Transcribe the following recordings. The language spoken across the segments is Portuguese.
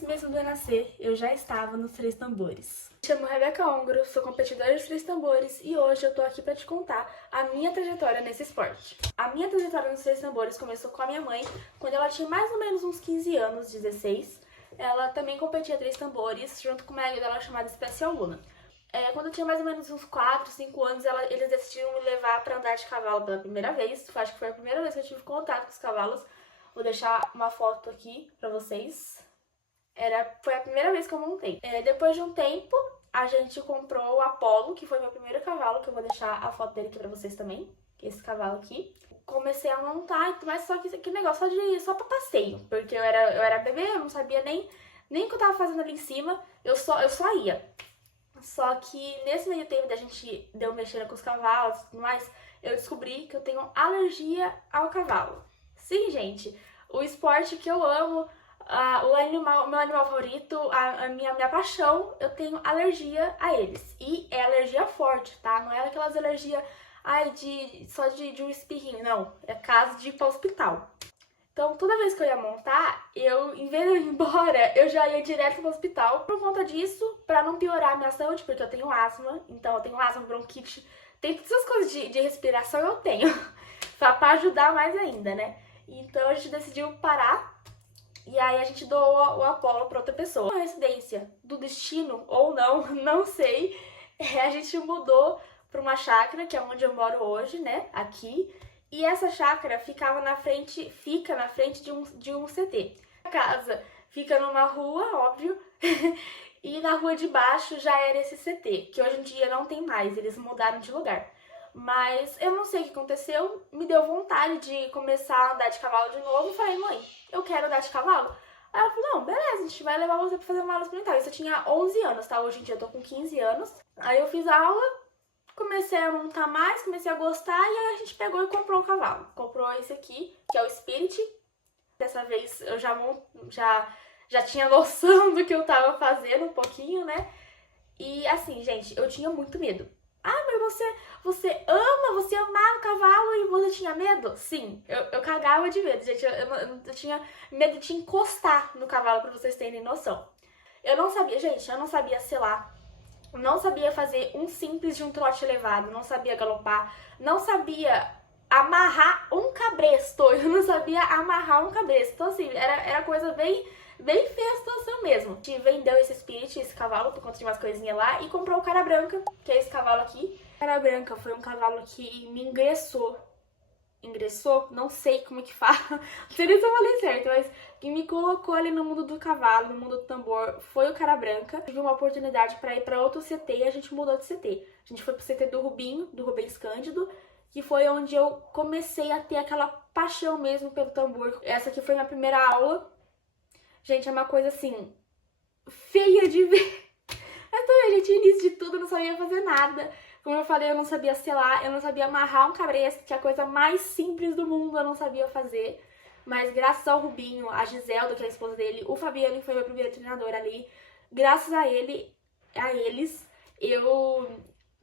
Antes mesmo de eu nascer, eu já estava nos Três Tambores. Me chamo Rebeca Ongro, sou competidora dos Três Tambores e hoje eu tô aqui pra te contar a minha trajetória nesse esporte. A minha trajetória nos Três Tambores começou com a minha mãe, quando ela tinha mais ou menos uns 15 anos, 16. Ela também competia Três Tambores, junto com uma amiga dela chamada Especial Luna. Quando eu tinha mais ou menos uns 4, 5 anos, eles decidiram me levar pra andar de cavalo pela primeira vez. Acho que foi a primeira vez que eu tive contato com os cavalos. Vou deixar uma foto aqui pra vocês. Foi a primeira vez que eu montei. Depois de um tempo, a gente comprou o Apollo, que foi meu primeiro cavalo, que eu vou deixar a foto dele aqui pra vocês também, que é esse cavalo aqui. Comecei a montar, mas só que negócio só pra passeio, porque eu era bebê, eu não sabia nem o que eu tava fazendo ali em cima, eu só ia. Só que nesse meio tempo da gente deu mexendo com os cavalos e tudo mais, eu descobri que eu tenho alergia ao cavalo. Sim, gente, o esporte que eu amo, meu animal favorito, a minha paixão, eu tenho alergia a eles. E é alergia forte, tá? Não é aquelas alergias só de um espirrinho, não. É caso de ir para o hospital. Então, toda vez que eu ia montar, em vez de eu ir embora, eu já ia direto pro hospital. Por conta disso, pra não piorar a minha saúde, porque eu tenho asma, então eu tenho asma, bronquite, tem todas essas coisas de respiração eu tenho. Só pra ajudar mais ainda, né? Então a gente decidiu parar. E aí a gente doou o Apollo pra outra pessoa. Coincidência do destino ou não, não sei. A gente mudou pra uma chácara, que é onde eu moro hoje, né? Aqui. E essa chácara fica na frente de um CT. A casa fica numa rua, óbvio. E na rua de baixo já era esse CT, que hoje em dia não tem mais, eles mudaram de lugar. Mas eu não sei o que aconteceu, me deu vontade de começar a andar de cavalo de novo e falei, mãe, eu quero andar de cavalo. Aí ela falou, não, beleza, a gente vai levar você pra fazer uma aula experimental. Isso eu tinha 11 anos, tá? Hoje em dia eu tô com 15 anos. Aí eu fiz a aula, comecei a montar mais, comecei a gostar e aí a gente pegou e comprou um cavalo. Comprou esse aqui, que é o Spirit. Dessa vez eu já tinha noção do que eu tava fazendo um pouquinho, né? E assim, gente, eu tinha muito medo. Ah, mas você amava o cavalo e você tinha medo? Sim, eu cagava de medo, gente. Eu tinha medo de encostar no cavalo, pra vocês terem noção. Eu não sabia selar, não sabia fazer um simples de um trote elevado, não sabia galopar, não sabia amarrar um cabresto, eu não sabia amarrar um cabresto. Então assim, era coisa bem feia a situação mesmo. A gente vendeu esse Spirit, esse cavalo, por conta de umas coisinhas lá, e comprou o Cara Branca, que é esse cavalo aqui. O Cara Branca foi um cavalo que me ingressou, não sei como é que fala, não sei nem se eu falei certo, mas quem me colocou ali no mundo do cavalo, no mundo do tambor, foi o Cara Branca. Tive uma oportunidade pra ir pra outro CT e a gente mudou de CT. A gente foi pro CT do Rubens Cândido, que foi onde eu comecei a ter aquela paixão mesmo pelo tambor. Essa aqui foi minha primeira aula. Gente, é uma coisa assim, feia de ver. Mas também, gente, início de tudo, eu não sabia fazer nada. Como eu falei, eu não sabia selar, eu não sabia amarrar um cabresto, que é a coisa mais simples do mundo, eu não sabia fazer. Mas graças ao Rubinho, a Giselda, que é a esposa dele, o Fabiano, que foi meu primeiro treinador ali, graças a eles, eu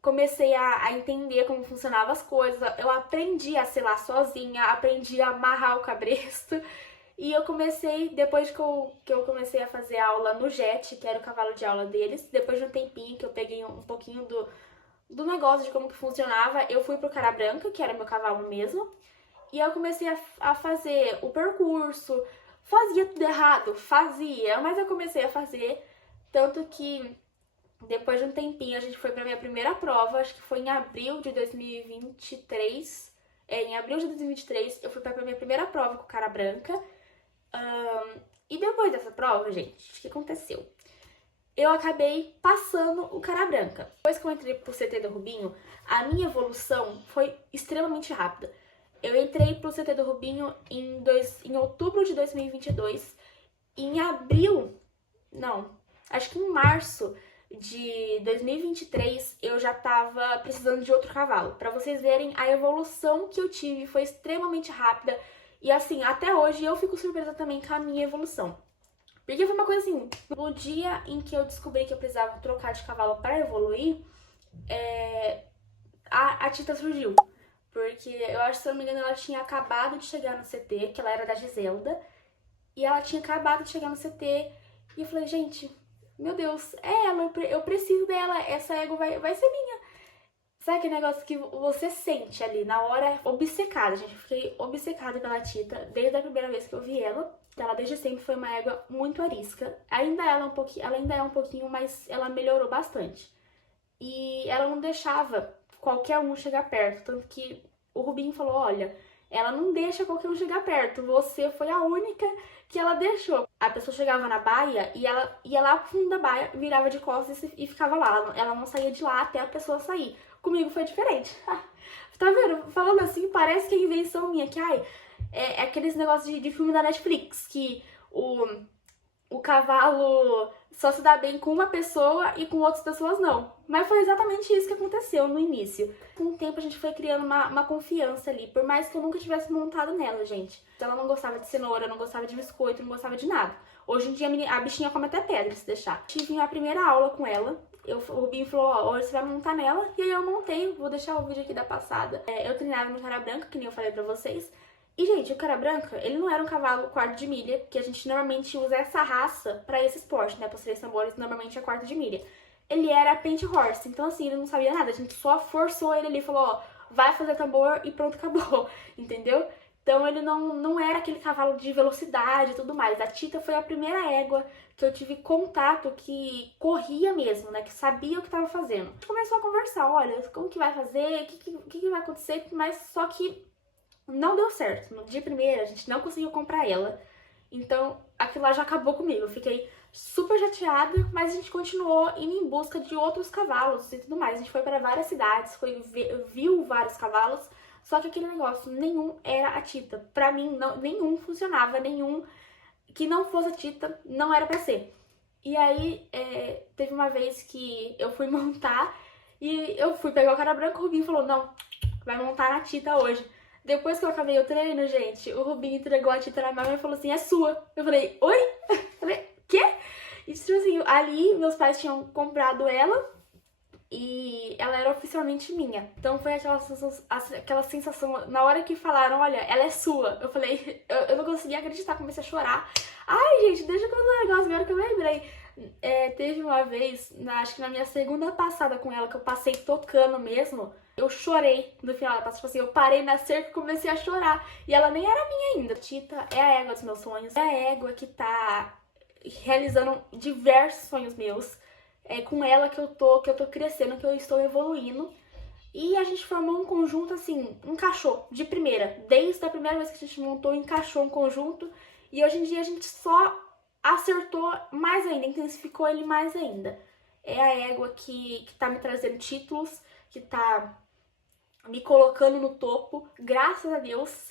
comecei a entender como funcionavam as coisas. Eu aprendi a selar sozinha, aprendi a amarrar o cabresto. E eu comecei, depois que eu comecei a fazer aula no Jet, que era o cavalo de aula deles, depois de um tempinho que eu peguei um pouquinho do negócio de como que funcionava, eu fui pro Cara Branca, que era meu cavalo mesmo, e eu comecei a fazer o percurso. Fazia tudo errado? Fazia, mas eu comecei a fazer, tanto que depois de um tempinho a gente foi pra minha primeira prova, acho que foi em abril de 2023. Em abril de 2023 eu fui pra minha primeira prova com o Cara Branca. E depois dessa prova, gente, o que aconteceu? Eu acabei passando o Cara Branca. Depois que eu entrei pro CT do Rubinho, a minha evolução foi extremamente rápida. Eu entrei pro CT do Rubinho em outubro de 2022. Em abril, não, acho que em março de 2023, eu já tava precisando de outro cavalo. Pra vocês verem, a evolução que eu tive foi extremamente rápida. E assim, até hoje eu fico surpresa também com a minha evolução. Porque foi uma coisa assim, no dia em que eu descobri que eu precisava trocar de cavalo para evoluir, a Tita surgiu. Porque eu acho, se eu não me engano, ela tinha acabado de chegar no CT, que ela era da Giselda. E ela tinha acabado de chegar no CT E eu falei, gente, meu Deus, é ela, eu preciso dela, essa égua vai ser minha. Sabe aquele negócio que você sente ali na hora, obcecada, gente? Eu fiquei obcecada pela Tita desde a primeira vez que eu vi ela. Ela desde sempre foi uma égua muito arisca. Ela ainda é um pouquinho, mas ela melhorou bastante. E ela não deixava qualquer um chegar perto, tanto que o Rubinho falou, olha, ela não deixa qualquer um chegar perto, você foi a única que ela deixou. A pessoa chegava na baia e ela ia lá pro fundo da baia, virava de costas e ficava lá. Ela não saía de lá até a pessoa sair. Comigo foi diferente. Tá vendo? Falando assim, parece que é invenção minha, que ai, é aqueles negócios de filme da Netflix, que o cavalo só se dá bem com uma pessoa e com outras pessoas não. Mas foi exatamente isso que aconteceu no início. Com o tempo a gente foi criando uma confiança ali, por mais que eu nunca tivesse montado nela, gente. Ela não gostava de cenoura, não gostava de biscoito, não gostava de nada. Hoje em dia a bichinha come até pedra, se deixar. Tive a primeira aula com ela. O Rubinho falou, ó, hoje você vai montar nela. E aí eu montei, vou deixar o vídeo aqui da passada. Eu treinava no cara branca, que nem eu falei pra vocês. E, gente, o cara branca, ele não era um cavalo quarto de milha, porque a gente normalmente usa essa raça pra esse esporte, né? Pra os três tambores, normalmente é quarto de milha. Ele era paint horse, então assim, ele não sabia nada. A gente só forçou ele ali e falou, ó, vai fazer tambor e pronto, acabou, entendeu? Então ele não era aquele cavalo de velocidade e tudo mais. A Tita foi a primeira égua que eu tive contato, que corria mesmo, né? Que sabia o que estava fazendo. A gente começou a conversar, olha, como que vai fazer, o que vai acontecer, mas só que não deu certo. No dia primeiro, a gente não conseguiu comprar ela. Então, aquilo lá já acabou comigo. Eu fiquei super chateada, mas a gente continuou indo em busca de outros cavalos e tudo mais. A gente foi para várias cidades, viu vários cavalos, só que aquele negócio, nenhum era a Tita. Pra mim, nenhum funcionava, nenhum que não fosse a Tita não era pra ser. E aí, teve uma vez que eu fui montar e eu fui pegar o cara branco, o Rubinho falou, não, vai montar na Tita hoje. Depois que eu acabei o treino, gente, o Rubinho entregou a Tita na mão e falou assim, é sua. Eu falei, oi? Eu falei, quê? E tipo assim, ali meus pais tinham comprado ela e ela era oficialmente minha. Então foi aquela sensação, na hora que falaram, olha, ela é sua. Eu falei, eu não conseguia acreditar, comecei a chorar. Ai, gente, deixa eu contar um negócio agora que eu lembrei. Teve uma vez, acho que na minha segunda passada com ela, que eu passei tocando mesmo, eu chorei no final da passada. Tipo assim, eu parei na cerca e comecei a chorar. E ela nem era minha ainda. Tita é a égua dos meus sonhos. É a égua que tá realizando diversos sonhos meus. É com ela que eu tô crescendo, que eu estou evoluindo. E a gente formou um conjunto assim, encaixou de primeira. Desde a primeira vez que a gente montou, encaixou um conjunto. E hoje em dia a gente só acertou mais ainda, intensificou ele mais ainda. É a égua que tá me trazendo títulos, que tá me colocando no topo, graças a Deus.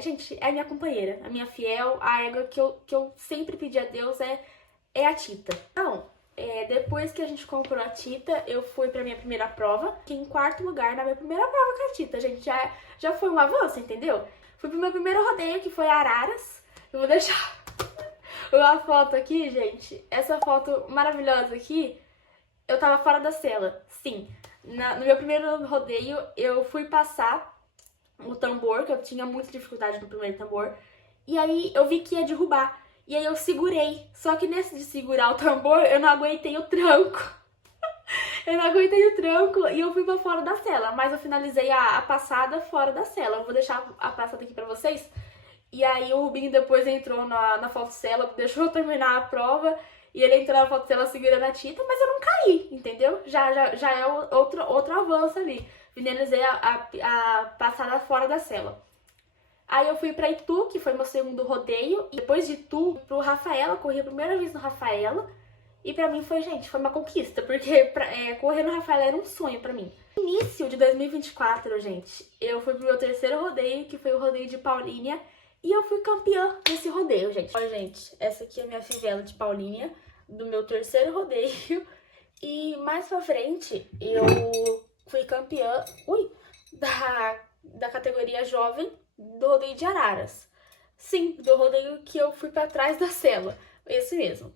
Gente, é a minha companheira, a minha fiel, a égua que eu sempre pedi a Deus é a Tita. Então, depois que a gente comprou a Tita, eu fui pra minha primeira prova, que em quarto lugar na minha primeira prova com a Tita, gente, já foi um avanço, entendeu? Fui pro meu primeiro rodeio, que foi Araras. Eu vou deixar uma foto aqui, gente. Essa foto maravilhosa aqui, eu tava fora da cela, sim. No meu primeiro rodeio, eu fui passar o tambor, que eu tinha muita dificuldade no primeiro tambor, e aí eu vi que ia derrubar. E aí eu segurei, só que nesse de segurar o tambor, eu não aguentei o tranco. Eu não aguentei o tranco e eu fui pra fora da cela, mas eu finalizei a passada fora da cela. Eu vou deixar a passada aqui pra vocês. E aí o Rubinho depois entrou na fotocela, deixou eu terminar a prova, e ele entrou na fotocela segurando a Tita, mas eu não caí, entendeu? Já é outro avanço ali. Finalizei a passada fora da cela. Aí eu fui pra Itu, que foi meu segundo rodeio, e depois de Itu, pro Rafaela, corri a primeira vez no Rafaela, e pra mim foi, gente, foi uma conquista, porque correr no Rafaela era um sonho pra mim. No início de 2024, gente, eu fui pro meu terceiro rodeio, que foi o rodeio de Paulínia, e eu fui campeã nesse rodeio, gente. Ó, gente, essa aqui é a minha fivela de Paulínia, do meu terceiro rodeio, e mais pra frente, eu fui campeã, da categoria jovem, do rodeio de Araras. Sim, do rodeio que eu fui pra trás da cela. Esse mesmo.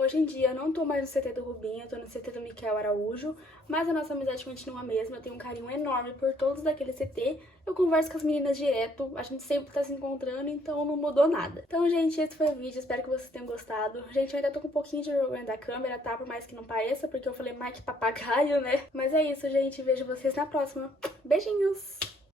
Hoje em dia eu não tô mais no CT do Rubinho, eu tô no CT do Miquel Araújo, mas a nossa amizade continua a mesma, eu tenho um carinho enorme por todos daquele CT, eu converso com as meninas direto, a gente sempre tá se encontrando, então não mudou nada. Então, gente, esse foi o vídeo, espero que vocês tenham gostado. Gente, eu ainda tô com um pouquinho de vergonha da câmera, tá? Por mais que não pareça, porque eu falei mais que papagaio, né? Mas é isso, gente, vejo vocês na próxima. Beijinhos!